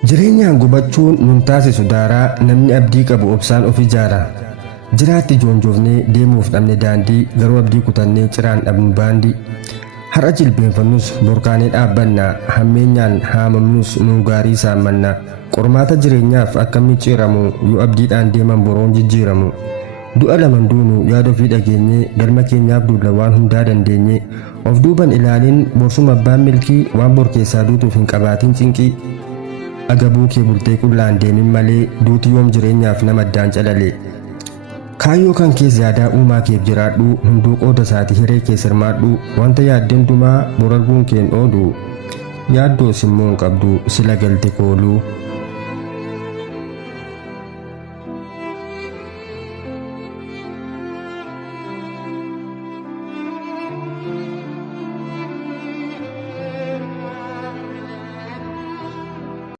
Jireenyaan gubachuun nun taasisu daaraa namni abdii qabu obsaan of ijaara. Jiraatti joonjoofnee deemuuf dhabne daandii garuu abdii kutannee ciraan dhabnu baandii. Har'a jilbeenfannus borkaanee dhaabbannaa hammeenyaan haamamnus nuu gaarii saammannaa. Qormaata jireenyaaf akka micciiramu yoo abdiidhaan deeman boroon jijjiiramu. Du'a laman duunu yaada ofii dhageenye galma keenyaaf duula waan hundaa dandeenye. Of duuban ilaaliin borsuma abbaan milkii waan bor keessaa duutuuf hin qabaatin cinqii. Agabuu kee bultee qullaan deemin malee duuti yoom jireenyaaf nama addaan calale. Kaayyoo kan kees yaadaa uumaa keef jiraadhu hunduu qooda isaati hiree kees hirmaadhu wanta yaaddeen dumaa bor arguun keen oodu. Yaaddoo simmoo hin qabdu sila galte kooluu.